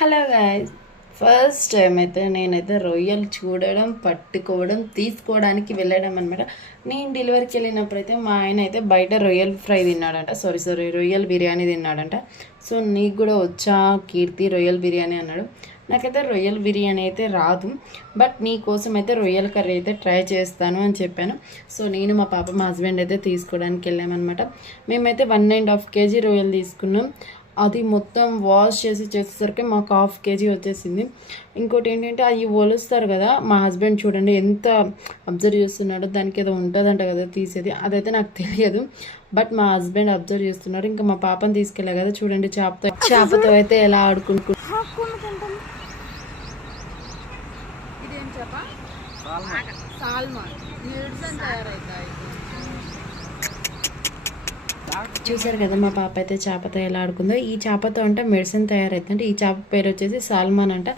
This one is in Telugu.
హలో గాయ్స్, ఫస్ట్ టైం అయితే నేనైతే రొయ్యలు చూడడం, పట్టుకోవడం, తీసుకోవడానికి వెళ్ళడం అనమాట. నేను డెలివరీకి వెళ్ళినప్పుడైతే మా ఆయన అయితే బయట రొయ్యల్ ఫ్రై తిన్నాడంట. సారీ రొయ్యల్ బిర్యానీ తిన్నాడంట. సో నీకు కూడా వచ్చా కీర్తి రొయ్యల్ బిర్యానీ అన్నాడు. నాకైతే రొయ్యల్ బిర్యానీ అయితే రాదు, బట్ నీ కోసం అయితే రొయ్యల కర్రీ అయితే ట్రై చేస్తాను అని చెప్పాను. సో నేను మా పాప మా హస్బెండ్ అయితే తీసుకోవడానికి వెళ్ళామన్నమాట. మేమైతే 1.5 kg రొయ్యలు తీసుకున్నాం. అది మొత్తం వాష్ చేసేసరికి మాకు 1/2 kg వచ్చేసింది. ఇంకోటి ఏంటంటే అవి ఒలుస్తారు కదా, మా హస్బెండ్ చూడండి ఎంత అబ్జర్వ్ చేస్తున్నాడో. దానికి ఏదో ఉంటుందంట కదా తీసేది, అదైతే నాకు తెలియదు, బట్ మా హస్బెండ్ అబ్జర్వ్ చేస్తున్నారు. ఇంకా మా పాపని తీసుకెళ్ళా కదా, చూడండి చేపతో అయితే ఎలా ఆడుకుంటున్నాం. చూసారు కదా మా పాప అయితే చేపతో ఎలా ఆడుకుందో. ఈ చేపతో అంటే మెడిసిన్ తయారవుతుంది. ఈ చేప పేరు వచ్చేసి సాల్మాన్ అంట.